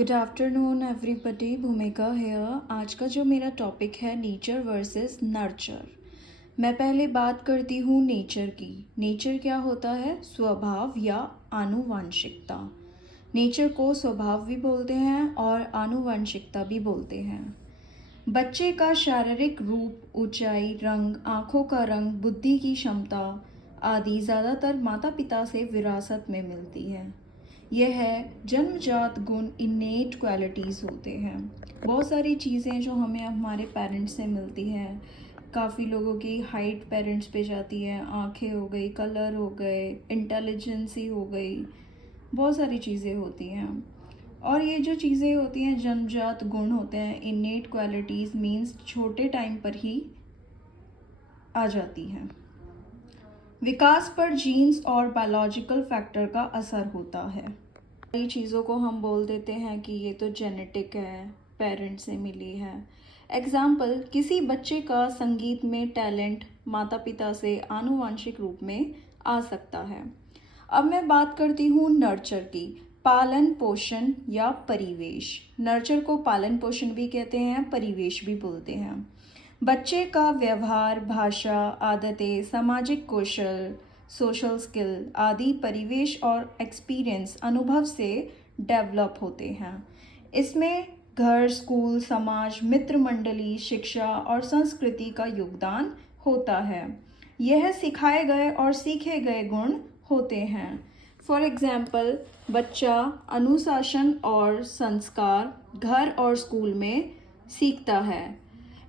Good afternoon everybody, भूमिका hair. आज का जो मेरा टॉपिक है नेचर वर्सेस नर्चर। मैं पहले बात करती हूँ नेचर की। नेचर क्या होता है? स्वभाव या आनुवंशिकता। नेचर को स्वभाव भी बोलते हैं और आनुवंशिकता भी बोलते हैं। बच्चे का शारीरिक रूप, ऊंचाई, रंग, आँखों का रंग, बुद्धि की क्षमता आदि ज़्यादातर माता पिता से विरासत में मिलती है। यह है जन्मजात गुण, इनेट क्वालिटीज़ होते हैं। बहुत सारी चीज़ें जो हमें हमारे पेरेंट्स से मिलती हैं। काफ़ी लोगों की हाइट पेरेंट्स पे जाती है, आँखें हो गई, कलर हो गए, इंटेलिजेंसी हो गई, बहुत सारी चीज़ें होती हैं। और ये जो चीज़ें होती हैं जन्मजात गुण होते हैं, इनेट क्वालिटीज़ मीन्स छोटे टाइम पर ही आ जाती हैं। विकास पर जीन्स और बायोलॉजिकल फैक्टर का असर होता है। कई चीज़ों को हम बोल देते हैं कि ये तो जेनेटिक है, पेरेंट्स से मिली है। एग्जाम्पल, किसी बच्चे का संगीत में टैलेंट माता पिता से आनुवंशिक रूप में आ सकता है। अब मैं बात करती हूँ नर्चर की। पालन पोषण या परिवेश। नर्चर को पालन पोषण भी कहते हैं, परिवेश भी बोलते हैं। बच्चे का व्यवहार, भाषा, आदतें, सामाजिक कौशल, सोशल स्किल आदि परिवेश और एक्सपीरियंस, अनुभव से डेवलप होते हैं। इसमें घर, स्कूल, समाज, मित्र मंडली, शिक्षा और संस्कृति का योगदान होता है। यह सिखाए गए और सीखे गए गुण होते हैं। फॉर एग्जाम्पल, बच्चा अनुशासन और संस्कार घर और स्कूल में सीखता है।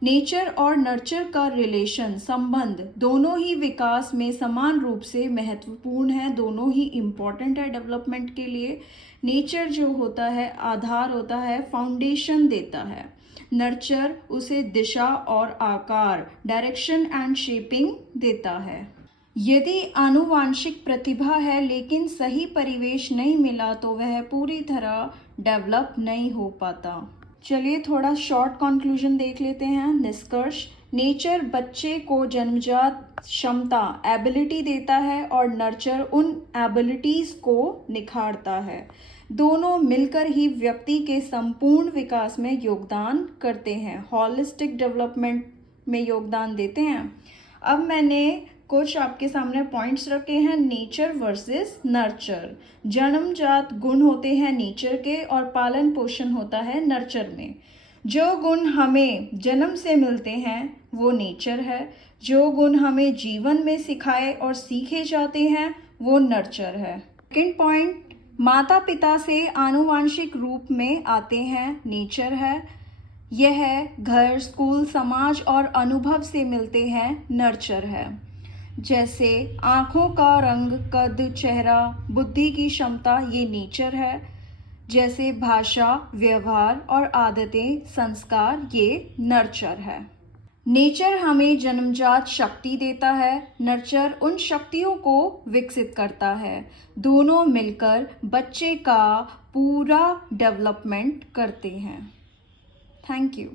नेचर और नर्चर का रिलेशन, संबंध दोनों ही विकास में समान रूप से महत्वपूर्ण है, दोनों ही इम्पॉर्टेंट है डेवलपमेंट के लिए। नेचर जो होता है आधार होता है, फाउंडेशन देता है। नर्चर उसे दिशा और आकार, डायरेक्शन एंड शेपिंग देता है। यदि आनुवांशिक प्रतिभा है लेकिन सही परिवेश नहीं मिला तो वह पूरी तरह डेवलप नहीं हो पाता। चलिए थोड़ा शॉर्ट कंक्लूजन देख लेते हैं। निष्कर्ष, नेचर बच्चे को जन्मजात क्षमता, एबिलिटी देता है और नर्चर उन एबिलिटीज़ को निखारता है। दोनों मिलकर ही व्यक्ति के संपूर्ण विकास में योगदान करते हैं, हॉलिस्टिक डेवलपमेंट में योगदान देते हैं। अब मैंने कुछ आपके सामने पॉइंट्स रखे हैं नेचर वर्सेस नर्चर। जन्मजात गुण होते हैं नेचर के और पालन पोषण होता है नर्चर में। जो गुण हमें जन्म से मिलते हैं वो नेचर है, जो गुण हमें जीवन में सिखाए और सीखे जाते हैं वो नर्चर है। सेकंड पॉइंट, माता पिता से आनुवांशिक रूप में आते हैं, नेचर है। यह घर, स्कूल, समाज और अनुभव से मिलते हैं, नर्चर है। जैसे आँखों का रंग, कद, चेहरा, बुद्धि की क्षमता, ये नेचर है। जैसे भाषा, व्यवहार और आदतें, संस्कार, ये नर्चर है। नेचर हमें जन्मजात शक्ति देता है, नर्चर उन शक्तियों को विकसित करता है। दोनों मिलकर बच्चे का पूरा डेवलपमेंट करते हैं। Thank you.